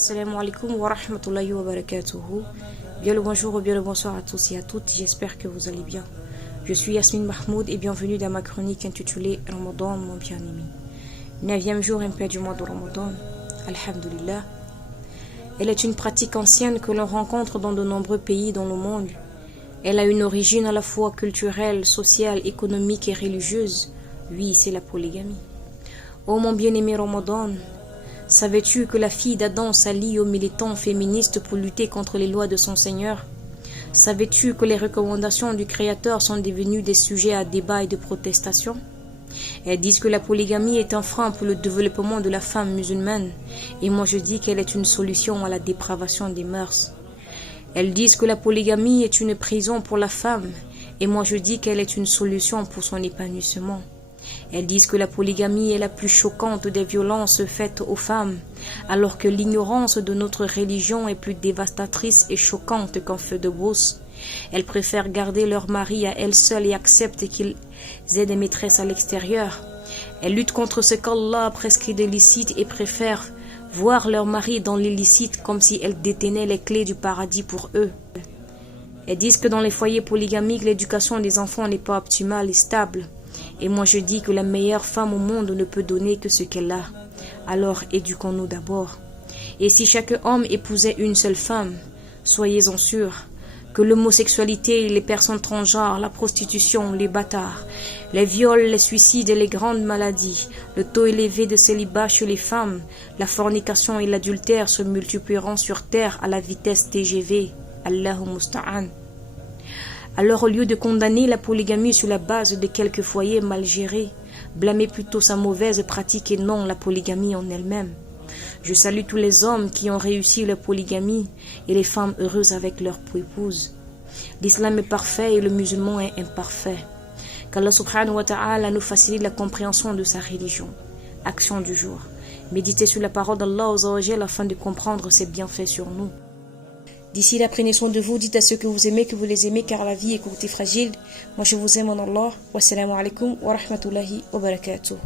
Assalamu alaikum wa rahmatullahi wa barakatuhu. Bien le bonjour ou bien le bonsoir à tous et à toutes, j'espère que vous allez bien. Je suis Yasmine Mahmoud et bienvenue dans ma chronique intitulée Ramadan, mon bien-aimé. 9e jour impérial du mois de Ramadan, Alhamdulillah. Elle est une pratique ancienne que l'on rencontre dans de nombreux pays dans le monde. Elle a une origine à la fois culturelle, sociale, économique et religieuse. Oui, c'est la polygamie. Oh mon bien-aimé Ramadan, savais-tu que la fille d'Adam s'allie aux militants féministes pour lutter contre les lois de son Seigneur? Savais-tu que les recommandations du Créateur sont devenues des sujets à débat et de protestation? Elles disent que la polygamie est un frein pour le développement de la femme musulmane, et moi je dis qu'elle est une solution à la dépravation des mœurs. Elles disent que la polygamie est une prison pour la femme, et moi je dis qu'elle est une solution pour son épanouissement. Elles disent que la polygamie est la plus choquante des violences faites aux femmes, alors que l'ignorance de notre religion est plus dévastatrice et choquante qu'un feu de brousse. Elles préfèrent garder leur mari à elles seules et acceptent qu'ils aient des maîtresses à l'extérieur. Elles luttent contre ce qu'Allah a prescrit d'illicite et préfèrent voir leur mari dans l'illicite comme si elles détenaient les clés du paradis pour eux. Elles disent que dans les foyers polygamiques, l'éducation des enfants n'est pas optimale et stable. Et moi je dis que la meilleure femme au monde ne peut donner que ce qu'elle a. Alors éduquons-nous d'abord. Et si chaque homme épousait une seule femme, soyez-en sûrs que l'homosexualité, les personnes transgenres, la prostitution, les bâtards, les viols, les suicides et les grandes maladies, le taux élevé de célibat chez les femmes, la fornication et l'adultère se multiplieront sur terre à la vitesse TGV. Allahu musta'an. Alors au lieu de condamner la polygamie sur la base de quelques foyers mal gérés, blâmez plutôt sa mauvaise pratique et non la polygamie en elle-même. Je salue tous les hommes qui ont réussi la polygamie et les femmes heureuses avec leur épouse. L'islam est parfait et le musulman est imparfait. Qu'Allah subhanahu wa ta'ala nous facilite la compréhension de sa religion. Action du jour. Méditez sur la parole d'Allah afin de comprendre ses bienfaits sur nous. D'ici là, prenez soin de vous, dites à ceux que vous aimez que vous les aimez car la vie est courte et fragile. Moi je vous aime en Allah. Wassalamu alaikum wa rahmatullahi wa barakatuhu.